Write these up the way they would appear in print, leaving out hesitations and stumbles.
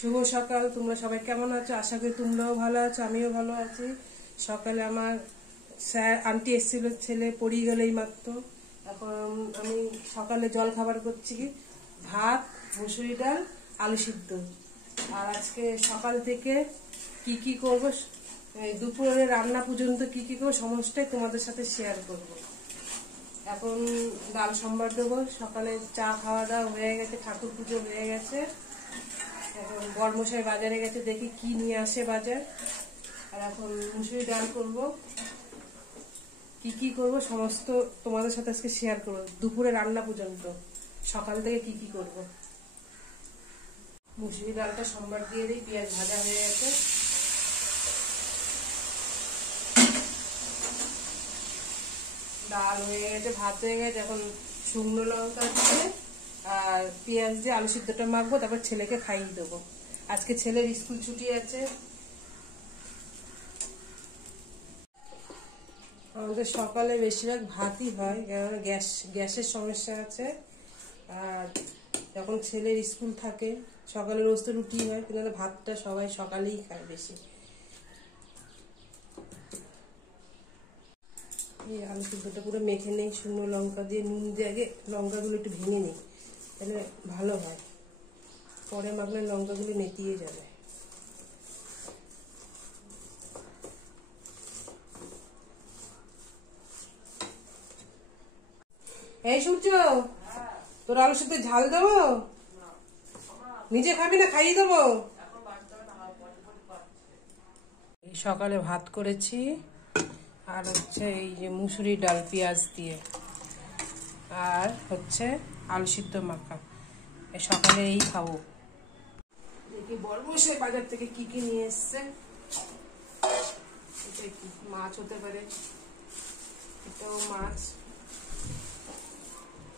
শুভ সকাল। তোমরা সবাই কেমন আছো? আশা করি তোমরাও ভালো আছো, আমিও ভালো আছি। সকালে আমার স্যার আন্টি এসেছিল, ছেলে পড়িয়ে গেল এই মাত্র। এখন আমি সকালে জল খাবার করছি ভাত, মুসুরি ডাল, আলু সিদ্ধ। আর আজকে সকাল থেকে কি কি করব, দুপুরে রান্না পর্যন্ত কি কি করবো সমস্তটাই তোমাদের সাথে শেয়ার করব। এখন ডাল সম্বার দেবো। সকালে চা খাওয়া দাওয়া হয়ে গেছে, ঠাকুর পুজো হয়ে গেছে। এখন বরমশাই বাজারে গেছে, দেখি কি নিয়ে আসে বাজার। আর এখন মুসুরি ডাল করব। কি কি করব সমস্ত তোমাদের সাথে আজকে শেয়ার করবো, দুপুরে রান্না পর্যন্ত, সকাল থেকে কি কি করব। মুসুরি ডালটা সম্বার দিয়ে দিই। পেঁয়াজ ভাজা হয়ে গেছে, ডাল হয়ে গেছে, ভাত হয়ে গেছে। এখন শুকনো লঙ্কা দিয়ে আর পেঁয়াজ দিয়ে আলু সিদ্ধটা মাখবো, তারপর ছেলেকে খাইয়ে দেবো। আজকে ছেলের স্কুল ছুটি আছে। আমাদের সকালে বেশিরভাগ ভাতই হয়, কারণ গ্যাসের সমস্যা আছে। আর যখন ছেলের স্কুল থাকে সকালে রোজ তো রুটি হয়, কিন্তু ভাতটা সবাই সকালেই খায় বেশি। এই আলু সিদ্ধটা পুরো মেখে নেই শুকনো লঙ্কা দিয়ে, নুন দিয়ে আগে লঙ্কাগুলো একটু ভেঙে নিই, তাহলে ভালো হয়। পরে মাখলে লঙ্কাগুলো নেতিয়ে যাবে। এই সূর্য, তোর আলু সিদ্ধ ঝাল দেবো? নিজে খাবি না খাইয়ে দেবো? সকালে ভাত করেছি, আর হচ্ছে এই যে মুসুরি ডাল পেঁয়াজ দিয়ে, আর হচ্ছে আলু সিদ্ধ মাখা। সকালে এই খাবো। দেখি বরমশাই বাজার থেকে কি কি নিয়ে এসছে। এটা কি মাছ হতে পারে, এটাও মাছ,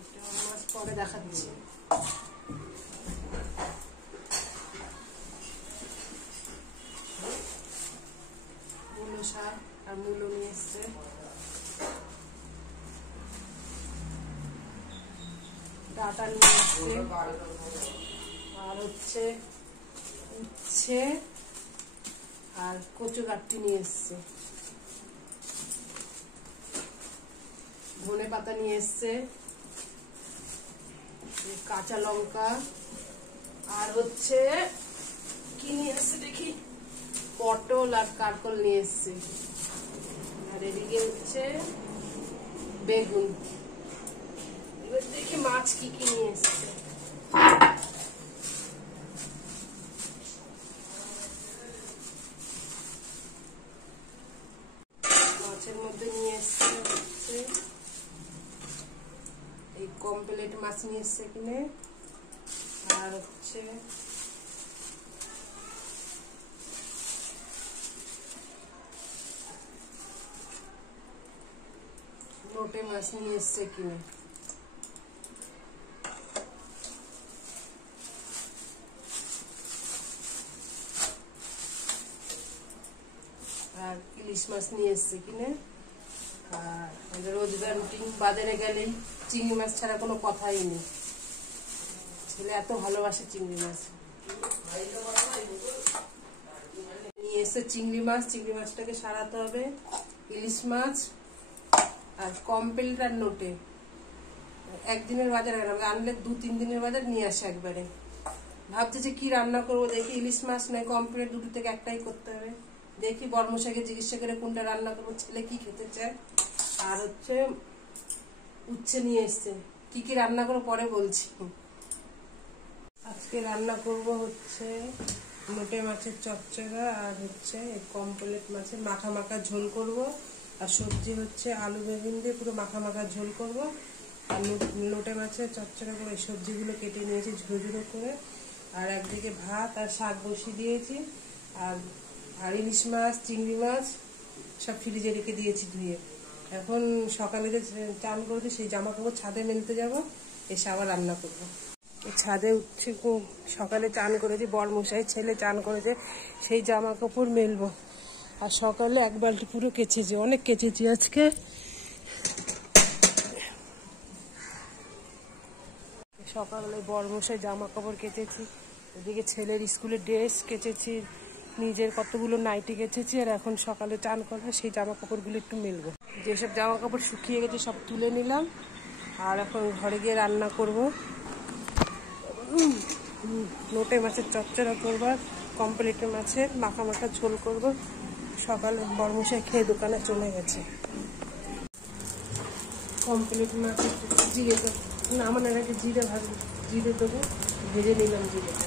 এটাও মাছ, পরে দেখাচ্ছি। মূলো শাক আর মূলো নিয়ে এসছে। ডাটা নিয়ে এসছে, আর হচ্ছে উচ্ছে আর কচু গাঠি নিয়ে এসছে। ধনে পাতা নিয়ে এসছে, কাঁচা লঙ্কা, আর হচ্ছে কি নিয়ে এসছে দেখি, পটল আর কারকল নিয়ে এসছে। আর এদিকে হচ্ছে বেগুন। এবার দেখি মাছ কি কি নিয়ে এসছে। মাছের মধ্যে নিয়ে এসছে হচ্ছে এই কমপ্লেট মাছ নিয়ে এসছে কিনে, আর হচ্ছে লোটে মাছ নিয়ে এসছে কিনে। আর ইলিশ মাছ নিয়ে এসছে কিনে। আর রোজগার রুটিন, বাজারে গেলেই চিংড়ি মাছ ছাড়া কোনো কথাই নেই। ছেলে এত ভালোবাসে চিংড়ি মাছ। নিয়ে এসে চিংড়ি মাছ, চিংড়ি মাছটাকে সারাতে হবে। ইলিশ মাছ আর কমপ্লেট আর নোটে একদিনের বাজার আনলে 2-3 দিনের বাজার নিয়ে আসে একবারে। ভাবছি যে কি রান্না করবো, দেখি ইলিশ মাছ নয় কমপ্লেট, দুটো থেকে একটাই করতে হবে। দেখি বর্মশাইকে জিজ্ঞাসা করে কোনটা রান্না করবো, ছেলে কি খেতে চায়। আর হচ্ছে উচ্ছে নিয়ে এসছে, কি কি রান্না করবো পরে বলছি। আজকে রান্না করব হচ্ছে লোটে মাছের চচ্চড়া, আর হচ্ছে কমপ্লেট মাছের মাখা মাখা ঝোল করব। আর সবজি হচ্ছে আলু বেগুন দিয়ে পুরো মাখা মাখা ঝোল করব। আর লোটে মাছের চচ্চড়া করে সবজিগুলো কেটে নিয়েছি ঝুড়ো ঝুড়ো করে। আর একদিকে ভাত আর শাক বসিয়ে দিয়েছি। আর ইলিশ মাছ, চিংড়ি মাছ সব ফ্রিজে রেখে দিয়েছি ধুয়ে। এখন সকালে যে চান করেছি সেই জামা কাপড় ছাদে মেলতে যাব, এসে আবার রান্না করবো। ছাদে উঠছি, সকালে চান করেছি, বরমশাই ছেলে চান করেছে, সেই জামা কাপড় মেলবো। আর সকালে এক বালতি পুরো কেচেছি, অনেক কেচেছি আজকে। সকালে বরমশাই জামা কাপড় কেচেছি, এদিকে ছেলের স্কুলের ড্রেস কেচেছি, নিজের কতগুলো নাইটি কেচেছি, আর এখন সকালে চান করবো, সেই জামা কাপড়গুলো একটু মেলবো। যেসব জামা কাপড় শুকিয়ে গেছে সব তুলে নিলাম, আর এখন ঘরে গিয়ে রান্না করবো। লোটে মাছের চচ্চড়া করবো, কমপ্লিট মাছের মাখা মাখা ঝোল করবো। সকালে বরমশাই খেয়ে দোকানে চলে গেছে। কমপ্লিট মাছের জিরে নামানোর আগে জিরে দেবো, ভেজে নিলাম জিরেটা।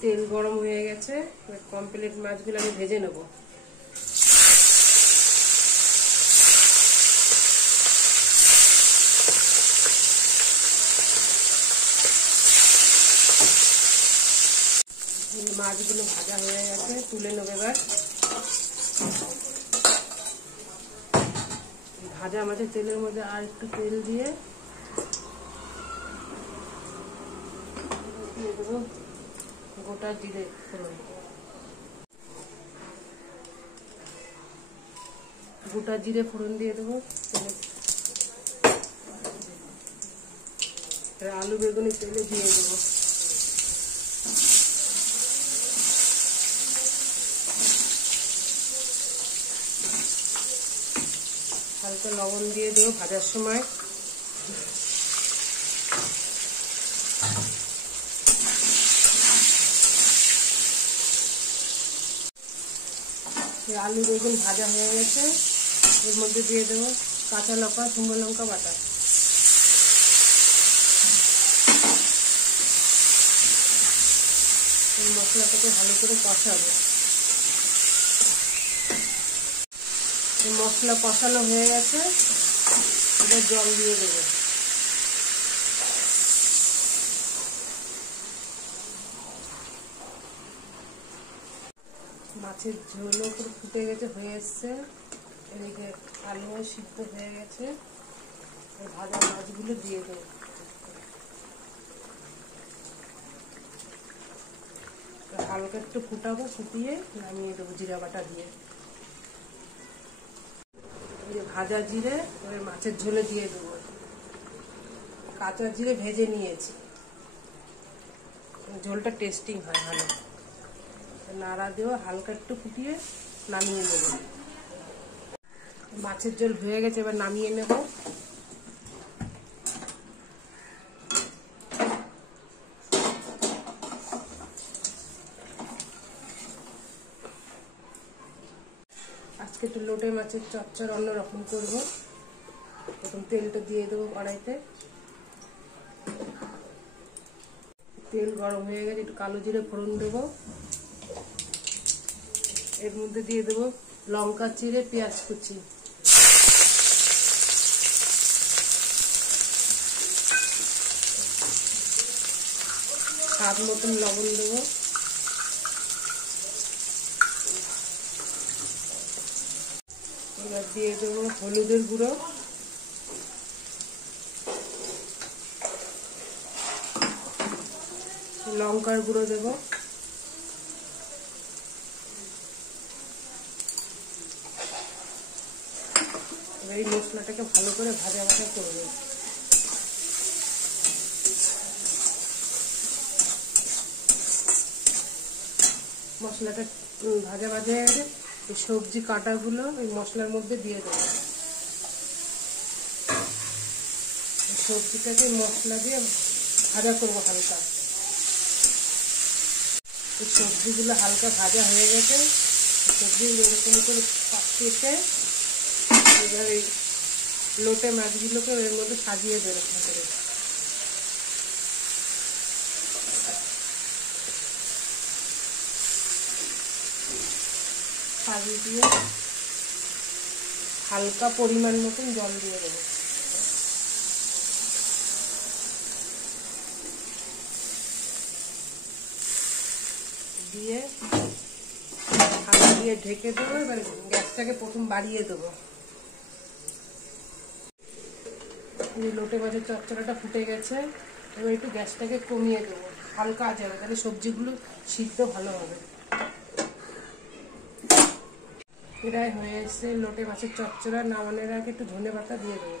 তেল গরম হয়ে গেছে, কমপ্লিট মাছগুলো আমি ভেজে নেব। মাছগুলো ভাজা হয়ে গেছে, তুলে নেব এবার। ভাজা মাছের তেলের মধ্যে আর একটু তেল দিয়ে দেবো গোটা জিরে ফোড়ন। গোটা জিরে ফোড়ন দিয়ে দেবো। আলু বেগুনি তেলে দিয়ে দেবো। হালকা লবণ দিয়ে দেবো ভাজার সময়। আলু বেগুন ভাজা হয়ে গেছে, এর মধ্যে দিয়ে দেবো কাঁচা লঙ্কা, শুকনো লঙ্কা বাটা। মশলাটাকে ভালো করে কষাবো। মশলা কষানো হয়ে গেছে, এবার জল দিয়ে দেবো। মাছের ঝোলও পুরো ফুটে গেছে, হয়ে এসছে। এদিকে আলুও সিদ্ধ হয়ে গেছে, ভাজা মাছগুলো দিয়ে দেবো। হালকা একটু ফুটাবো, ফুটিয়ে নামিয়ে দেবো জিরা বাটা দিয়ে। ভাজা জিরে ওই মাছের ঝোলে দিয়ে দেবো। কাঁচা জিরে ভেজে নিয়েছি, ঝোলটা টেস্টিং হয় ভালো। নাড়া দেওয়া হালকা একটু ফুটিয়ে নামিয়ে দেবো। মাছের ঝোল হয়ে গেছে, এবার নামিয়ে নেব। আজকে একটু লোটে মাছের চচ্চড়া অন্যরকম করবো। প্রথম তেলটা দিয়ে দেবো কড়াইতে। তেল গরম হয়ে গেছে, একটু কালো জিরে ফোড়ন দেবো। এর মধ্যে দিয়ে দেবো লঙ্কা চিড়ে, পেঁয়াজ কুচি, স্বাদ মতন লবণ দেবো। এবার দিয়ে দেবো হলুদের গুঁড়ো, লঙ্কার গুঁড়ো দেবো, এই মশলাটাকে ভালো করে ভাজা ভাজা করবো। মশলাটা ভাজা ভাজা হয়ে গেছে, এই সবজি কাটাগুলো এই মশলার মধ্যে দিয়ে দেবো। সবজিটাকে মশলা দিয়ে ভাজা করবো হালকা। এই সবজিগুলো হালকা ভাজা হয়ে গেছে, সবজিগুলো এরকম করে কেটে এবার এই লোটে মাছগুলোকে এর মধ্যে সাজিয়ে দেবো। সাজিয়ে দিয়ে হালকা পরিমাণ মতন জল দিয়ে দেবো। দিয়ে ঢাকা দিয়ে ঢেকে দেবো। এবার গ্যাসটাকে প্রথম বাড়িয়ে দেবো। লোটে মাছের চচ্চড়াটা ফুটে গেছে, এবার একটু গ্যাসটাকে কমিয়ে দেবো, হালকা আঁচে হবে, তাহলে সবজিগুলো সিদ্ধ ভালো হবে। প্রায় হয়ে এসছে লোটে মাছের চচ্চড়া। নামানোর আগে একটু ধনে পাতা দিয়ে দেবো।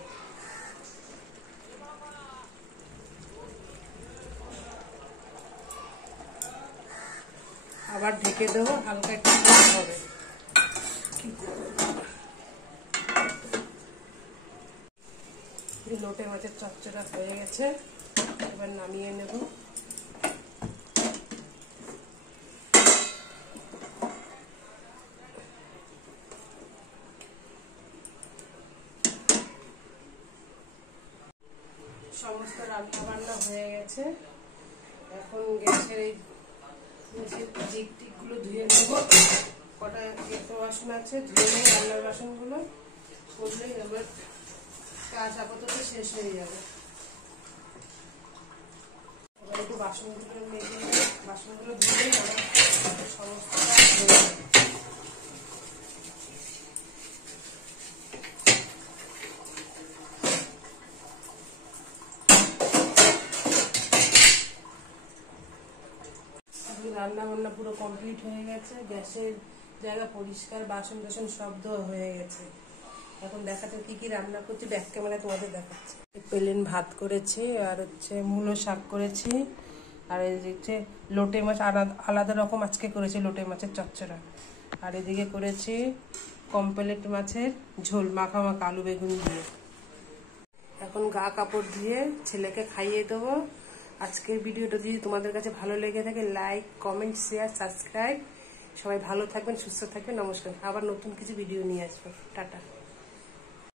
আবার ঢেকে দেবো, হালকা একটু হবে। লোটে মাছের চচ্চড়া হয়ে গেছে, এবার নামিয়ে নেব। সমস্ত রান্না বান্না হয়ে গেছে। এখন গ্যাসের এই জিগ টিকগুলো ধুয়ে নেব। কটা একটা বাসন আছে, ধুয়ে নেব রান্নার বাসনগুলো। করলেই এবার কাজ আপাতত শেষ হয়ে যাবে। এবার একটু বাসনগুলো মেজে নেব, বাসনগুলো ধুলেই আমার সমস্ত কাজ হয়ে যাবে। রান্না বান্না পুরো কমপ্লিট হয়ে গেছে। গ্যাসের জায়গা পরিষ্কার, বাসন টাসন সব ধোয়া হয়ে গেছে। এখন দেখাতে কি কি রান্না করছি ব্যাক ক্যামেরা তোমাদের দেখাচ্ছি। প্লেন ভাত করেছি, আর হচ্ছে মূলো শাক করেছি, আর এই হচ্ছে লোটে মাছ আলাদা রকম আজকে করেছি লোটে মাছের চচ্চড়া। আর এদিকে করেছি কমপ্লেট মাছের ঝোল, মাখা মাখা আলু বেগুন দিয়ে। এখন গা কাপড় দিয়ে ছেলেকে খাইয়ে দেবো। আজকের ভিডিওটা যদি তোমাদের কাছে ভালো লেগে থাকে, লাইক, কমেন্ট, শেয়ার, সাবস্ক্রাইব। সবাই ভালো থাকবেন, সুস্থ থাকবেন। নমস্কার। আবার নতুন কিছু ভিডিও নিয়ে আসবো। টাটা।